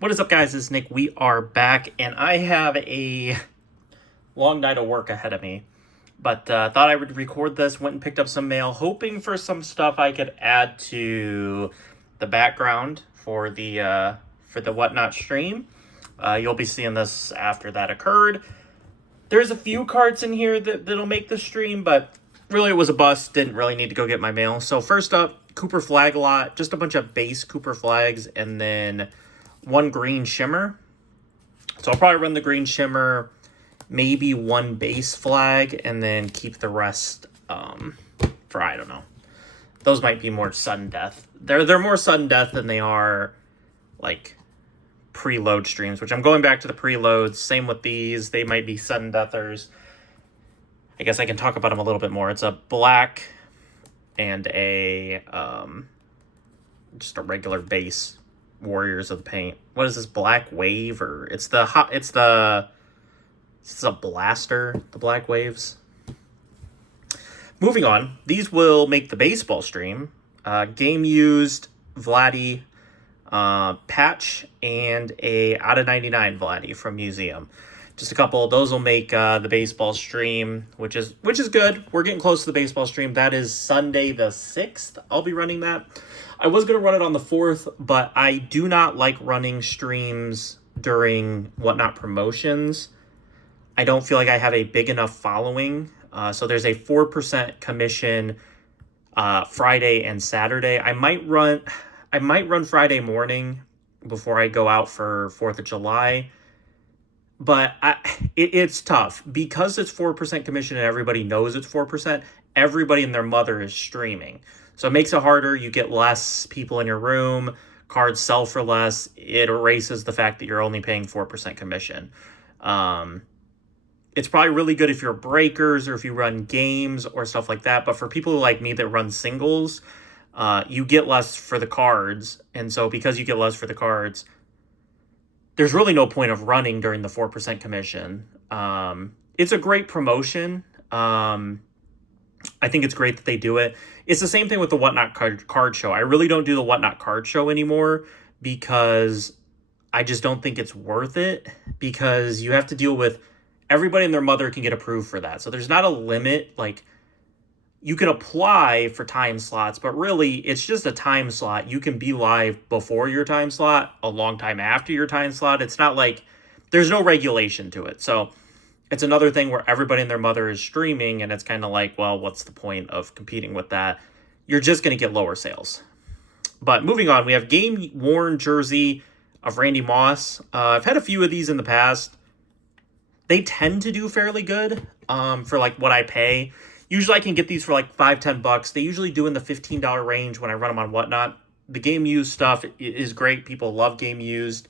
What is up, guys? It's Nick. We are back, and I have a long night of work ahead of me. But thought I would record this, went and picked up some mail, hoping for some stuff I could add to the background for the Whatnot stream. You'll be seeing this after that occurred. There's a few cards in here that'll make the stream, but really it was a bust. Didn't really need to go get my mail. So first up, Cooper Flag lot, just a bunch of base Cooper Flags, and then one green shimmer. So I'll probably run the green shimmer, maybe one base flag, and then keep the rest for, I don't know. Those might be more sudden death. They're more sudden death than they are like preload streams, which I'm going back to the preloads. Same with these. They might be sudden deathers. I guess I can talk about them a little bit more. It's a black and a just a regular base Warriors of the Paint. What is this, Black Wave? Or it's a blaster, the Black Waves. Moving on, these will make the baseball stream. Game used Vladdy patch and a out of 99 Vladdy from Museum. Just a couple. Those will make the baseball stream, which is good. We're getting close to the baseball stream. That is Sunday the 6th. I'll be running that. I was going to run it on the 4th, but I do not like running streams during Whatnot promotions. I don't feel like I have a big enough following. So there's a 4% commission Friday and Saturday. I might run Friday morning before I go out for 4th of July. But it's tough because it's 4% commission and everybody knows it's 4%. Everybody and their mother is streaming. So it makes it harder. You get less people in your room. Cards sell for less. It erases the fact that you're only paying 4% commission. It's probably really good if you're breakers or if you run games or stuff like that. But for people like me that run singles, you get less for the cards. And so because you get less for the cards, there's really no point of running during the 4% commission. It's a great promotion. I think it's great that they do it. It's the same thing with the Whatnot card show. I really don't do the Whatnot card show anymore because I just don't think it's worth it, because you have to deal with everybody and their mother can get approved for that. So there's not a limit. Like, you can apply for time slots, but really it's just a time slot. You can be live before your time slot, a long time after your time slot. It's not like there's no regulation to it. So it's another thing where everybody and their mother is streaming, and it's kind of like, well, what's the point of competing with that? You're just going to get lower sales. But moving on, we have game worn jersey of Randy Moss. I've had a few of these in the past. They tend to do fairly good for like what I pay. Usually I can get these for like $5-10. They usually do in the $15 range when I run them on Whatnot. The game used stuff is great. People love game used.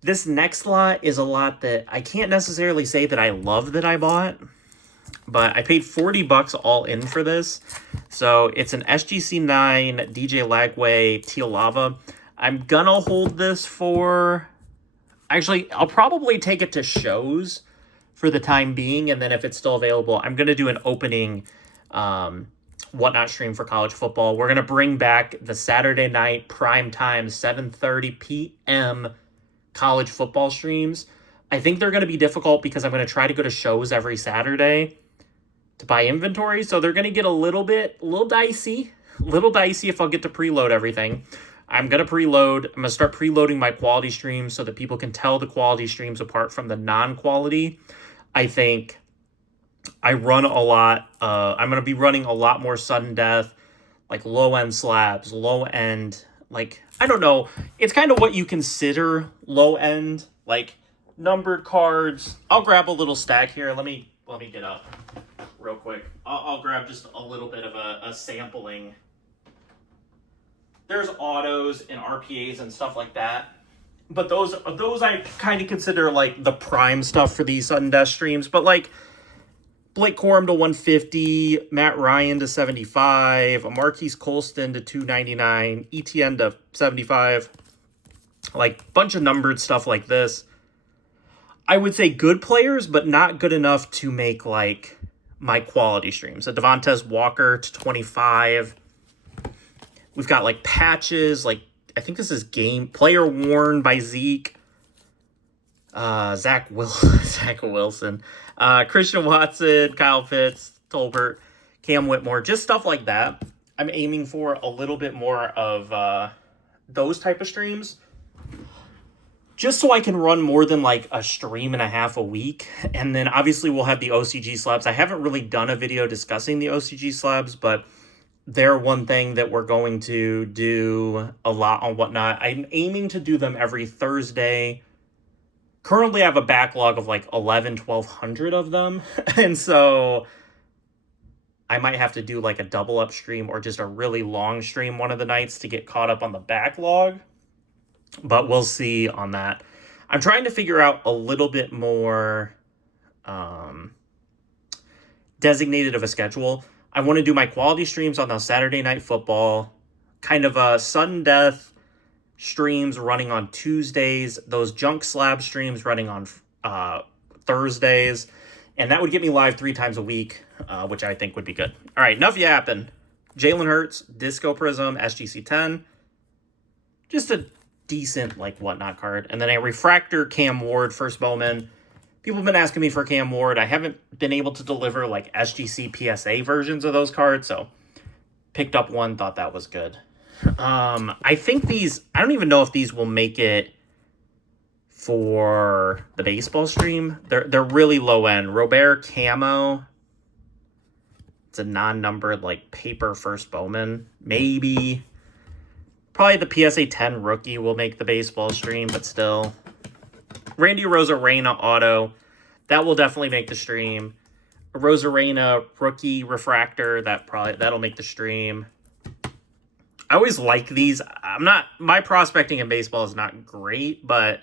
This next lot is a lot that I can't necessarily say that I love that I bought, but I paid $40 all in for this. So it's an SGC 9 DJ Lagway Teal Lava. I'm gonna hold this for... Actually, I'll probably take it to shows for the time being, and then if it's still available, I'm going to do an opening Whatnot stream for college football. We're going to bring back the Saturday night prime time 7:30 p.m. college football streams. I think they're going to be difficult because I'm going to try to go to shows every Saturday to buy inventory, so they're going to get a little dicey if I'll get to preload everything. I'm going to preload. I'm going to start preloading my quality streams so that people can tell the quality streams apart from the non-quality. I think I run a lot. I'm going to be running a lot more sudden death, like low-end slabs, low-end, like, I don't know. It's kind of what you consider low-end, like numbered cards. I'll grab a little stack here. Let me get up real quick. I'll grab just a little bit of a sampling. There's autos and RPAs and stuff like that. But those I kind of consider like the prime stuff for these sudden death streams. But like Blake Corum to 150, Matt Ryan to 75, Marquise Colston to 299, ETN to 75. Like bunch of numbered stuff like this. I would say good players, but not good enough to make like my quality streams. A Devontae Walker to 25. We've got like patches, like I think this is player worn by Zeke. Zach Wilson, Christian Watson, Kyle Pitts, Tolbert, Cam Whitmore, just stuff like that. I'm aiming for a little bit more of those type of streams, just so I can run more than like a stream and a half a week. And then obviously we'll have the OCG slabs. I haven't really done a video discussing the OCG slabs, but they're one thing that we're going to do a lot on Whatnot. I'm aiming to do them every Thursday. Currently, I have a backlog of like 1,200 of them. And so I might have to do like a double up stream or just a really long stream one of the nights to get caught up on the backlog. But we'll see on that. I'm trying to figure out a little bit more designated of a schedule. I want to do my quality streams on the Saturday Night Football, kind of a sudden death streams running on Tuesdays, those junk slab streams running on Thursdays, and that would get me live 3 times a week, which I think would be good. All right, enough yapping. Jalen Hurts, Disco Prism, SGC 10. Just a decent, like, Whatnot card. And then a Refractor Cam Ward, First Bowman. People have been asking me for Cam Ward. I haven't been able to deliver, like, SGC PSA versions of those cards, so picked up one, thought that was good. I think these, I don't even know if these will make it for the baseball stream. They're really low end. Robert Camo. It's a non-numbered, like, paper First Bowman. Maybe. Probably the PSA 10 rookie will make the baseball stream, but still. Randy Rosarena auto. That will definitely make the stream. A Rosarena rookie refractor. That'll make the stream. I always like these. My prospecting in baseball is not great, but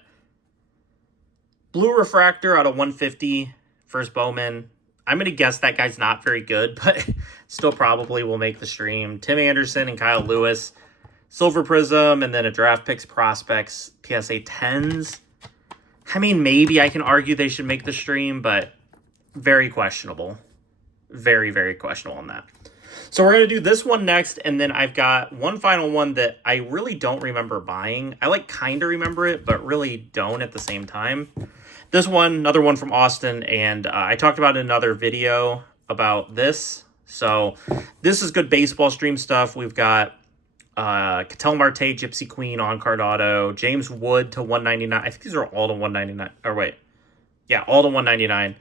blue refractor out of 150, First Bowman. I'm going to guess that guy's not very good, but still probably will make the stream. Tim Anderson and Kyle Lewis. Silver Prism, and then a Draft Picks Prospects PSA 10s. I mean, maybe I can argue they should make the stream, but very questionable. Very, very questionable on that. So we're going to do this one next, and then I've got one final one that I really don't remember buying. I like kind of remember it, but really don't at the same time. This one, another one from Austin, and I talked about in another video about this. So this is good baseball stream stuff. We've got Ketel Marte, Gypsy Queen, on-card auto, James Wood to 199. I think these are all to 199. Or wait. Yeah, all to 199.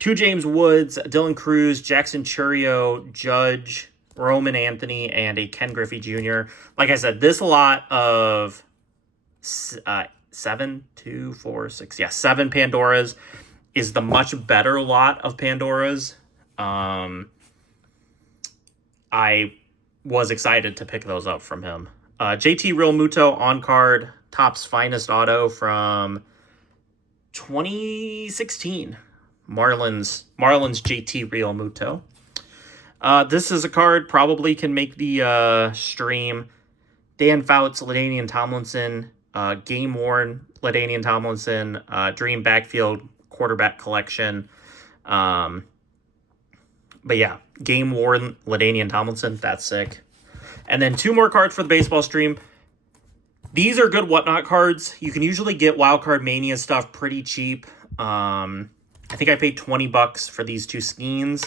2 James Woods, Dylan Cruz, Jackson Churio, Judge, Roman Anthony, and a Ken Griffey Jr. Like I said, this lot of 7 Pandoras is the much better lot of Pandoras. I was excited to pick those up from him. JT Real Muto on card, Topps Finest Auto from 2016. Marlins JT Real Muto. This is a card probably can make the stream. Dan Fouts, LaDainian Tomlinson, game worn LaDainian Tomlinson, Dream Backfield quarterback collection. But yeah, game worn LaDainian Tomlinson, that's sick. And then 2 more cards for the baseball stream. These are good Whatnot cards. You can usually get Wildcard Mania stuff pretty cheap. I think I paid $20 for these 2 skeins,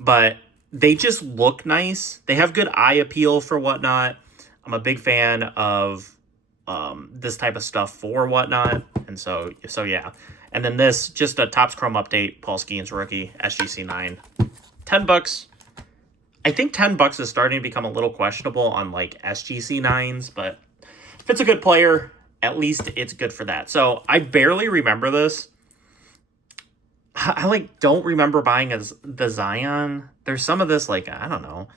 but they just look nice. They have good eye appeal for Whatnot. I'm a big fan of this type of stuff for Whatnot, and so yeah. And then this, just a Topps Chrome update, Paul Skeens rookie, SGC 9. $10. I think $10 is starting to become a little questionable on like SGC 9s, but if it's a good player, at least it's good for that. So I barely remember this. I like don't remember buying the Zion. There's some of this, like, I don't know,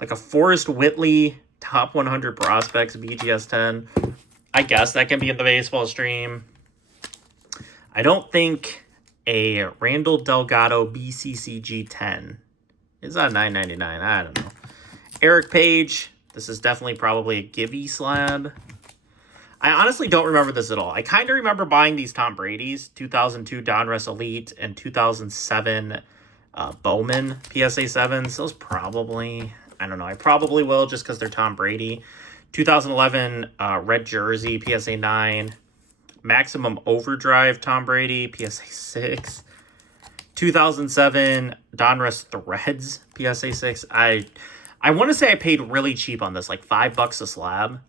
like a Forrest Whitley top 100 prospects BGS 10. I guess that can be in the baseball stream. I don't think a Randall Delgado BCCG 10 is that $9.99. I don't know. Eric Page. This is definitely probably a Gibby slab. I honestly don't remember this at all. I kind of remember buying these Tom Brady's, 2002 Donruss Elite and 2007 Bowman PSA 7s. Those probably, I don't know, I probably will just because they're Tom Brady. 2011 red jersey PSA 9. Maximum Overdrive Tom Brady PSA 6. 2007 Donruss Threads PSA 6. I want to say I paid really cheap on this, like $5 a slab.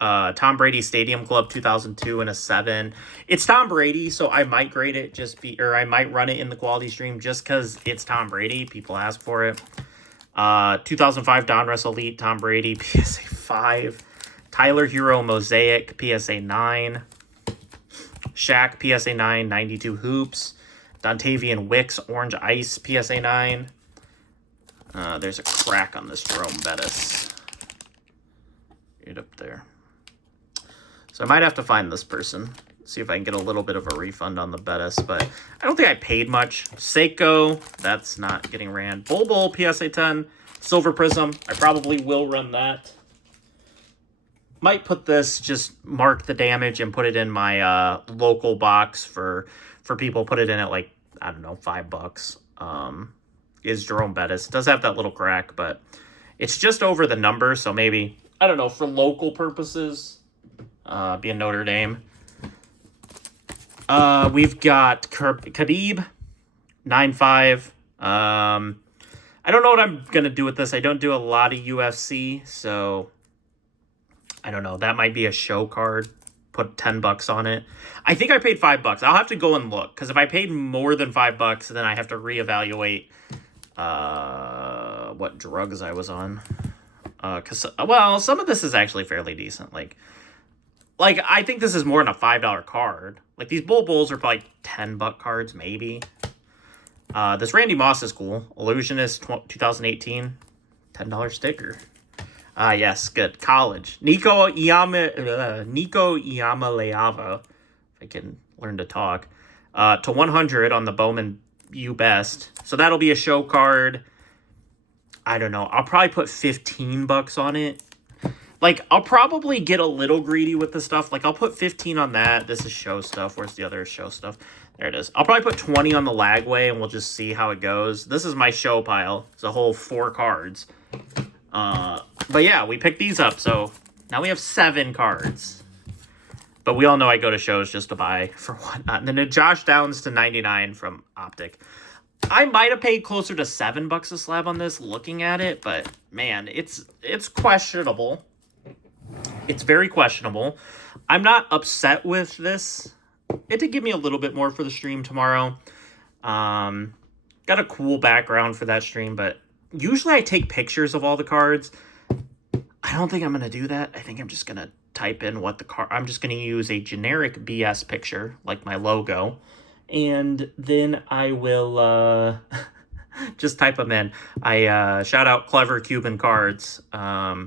Tom Brady Stadium Club 2002 and a 7. It's Tom Brady, so I might grade it or I might run it in the quality stream just because it's Tom Brady. People ask for it. 2005 Donruss Elite Tom Brady PSA 5. Tyler Hero Mosaic PSA 9. Shaq PSA 9 92 hoops. Dontavian Wicks Orange Ice PSA 9. There's a crack on this Jerome Bettis. Right up there. So I might have to find this person. See if I can get a little bit of a refund on the Bettis. But I don't think I paid much. Seiko, that's not getting ran. Bull PSA 10. Silver Prism, I probably will run that. Might put this, just mark the damage and put it in my local box for people. Put it in at like, I don't know, $5. Is Jerome Bettis. It does have that little crack, but it's just over the number. So maybe, I don't know, for local purposes, being Notre Dame. We've got Khabib, 9.5. I don't know what I'm going to do with this. I don't do a lot of UFC, so I don't know. That might be a show card. Put $10 on it. I think I paid $5. I'll have to go and look, because if I paid more than $5, then I have to reevaluate what drugs I was on. Well, some of this is actually fairly decent. Like I think this is more than a $5 card. Like these Bulls are probably $10 cards, maybe. This Randy Moss is cool. Illusionist 2018, $10 sticker. Yes, good. College. Nico Iamaleava, if I can learn to talk. To 100 on the Bowman U Best. So that'll be a show card. I don't know. I'll probably put $15 on it. Like, I'll probably get a little greedy with the stuff. Like, I'll put 15 on that. This is show stuff. Where's the other show stuff? There it is. I'll probably put 20 on the Lagway, and we'll just see how it goes. This is my show pile. It's a whole 4 cards. But yeah, we picked these up, so now we have 7 cards. But we all know I go to shows just to buy for whatnot. And then a Josh Downs to 99 from Optic. I might have paid closer to $7 a slab on this looking at it, but man, it's questionable. It's very questionable. I'm not upset with this. It did give me a little bit more for the stream tomorrow. Got a cool background for that stream, but usually I take pictures of all the cards. I don't think I'm going to do that. I think I'm just going to type in what the card... I'm just going to use a generic BS picture, like my logo. And then I will just type them in. I shout out Clever Cuban Cards. I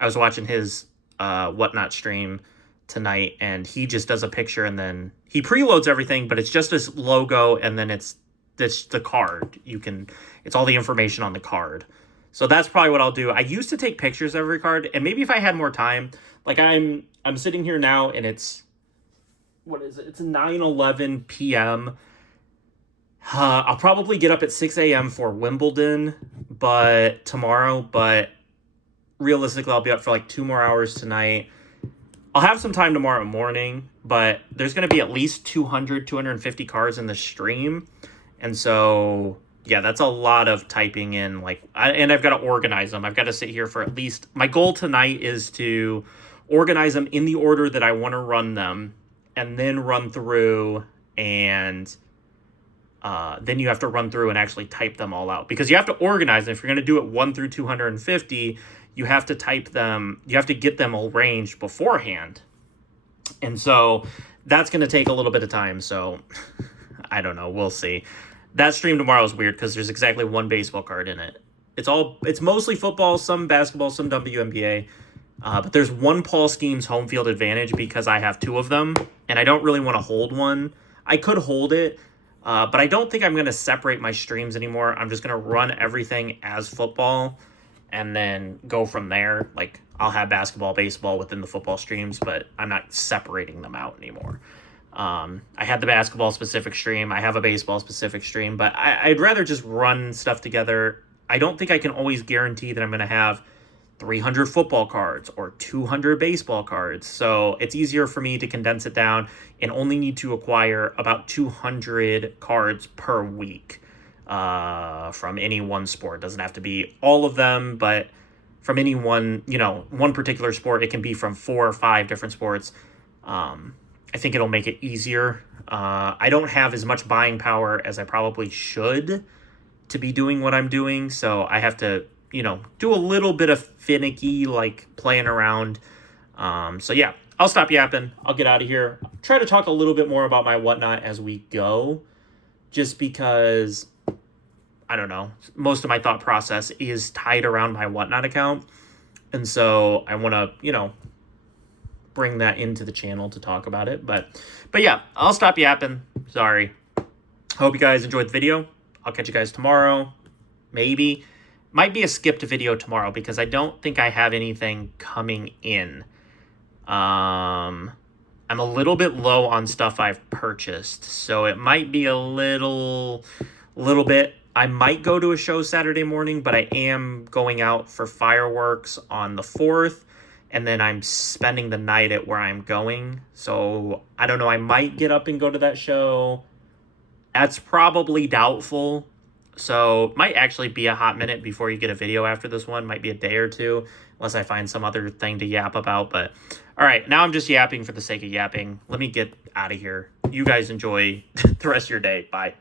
was watching his Whatnot stream tonight, and he just does a picture, and then he preloads everything, but it's just his logo, and then it's the card. It's all the information on the card. So that's probably what I'll do. I used to take pictures of every card, and maybe if I had more time, like I'm sitting here now, and it's, what is it? It's 9:11 p.m. I'll probably get up at 6 a.m. for Wimbledon, tomorrow, but realistically, I'll be up for like 2 more hours tonight. I'll have some time tomorrow morning, but there's going to be at least 250 cards in the stream. And so, yeah, that's a lot of typing in. And I've got to organize them. I've got to sit here for at least... My goal tonight is to organize them in the order that I want to run them, and then run through, and then you have to run through and actually type them all out. Because you have to organize them. If you're going to do it 1 through 250, you have to type them. You have to get them arranged beforehand. And so that's going to take a little bit of time. So I don't know. We'll see. That stream tomorrow is weird because there's exactly 1 baseball card in it. It's mostly football, some basketball, some WNBA. But there's 1 Paul Skeens home field advantage because I have 2 of them, and I don't really want to hold one. I could hold it, but I don't think I'm going to separate my streams anymore. I'm just going to run everything as football and then go from there. Like, I'll have basketball, baseball within the football streams, but I'm not separating them out anymore. I had the basketball specific stream. I have a baseball specific stream, but I'd rather just run stuff together. I don't think I can always guarantee that I'm going to have 300 football cards or 200 baseball cards. So it's easier for me to condense it down and only need to acquire about 200 cards per week from any one sport. It doesn't have to be all of them, but from any one, one particular sport, it can be from 4 or 5 different sports. I think it'll make it easier. I don't have as much buying power as I probably should to be doing what I'm doing, so I have to, do a little bit of finicky, like, playing around. So yeah, I'll stop yapping. I'll get out of here. Try to talk a little bit more about my whatnot as we go, just because, I don't know, most of my thought process is tied around my whatnot account. And so I want to, bring that into the channel to talk about it. But yeah, I'll stop yapping. Sorry. Hope you guys enjoyed the video. I'll catch you guys tomorrow. Maybe. Might be a skipped video tomorrow because I don't think I have anything coming in. I'm a little bit low on stuff I've purchased, so it might be a little bit. I might go to a show Saturday morning, but I am going out for fireworks on the 4th, and then I'm spending the night at where I'm going. So I don't know, I might get up and go to that show. That's probably doubtful. So might actually be a hot minute before you get a video after this one. Might be a day or two, unless I find some other thing to yap about. But all right, now I'm just yapping for the sake of yapping. Let me get out of here. You guys enjoy the rest of your day. Bye.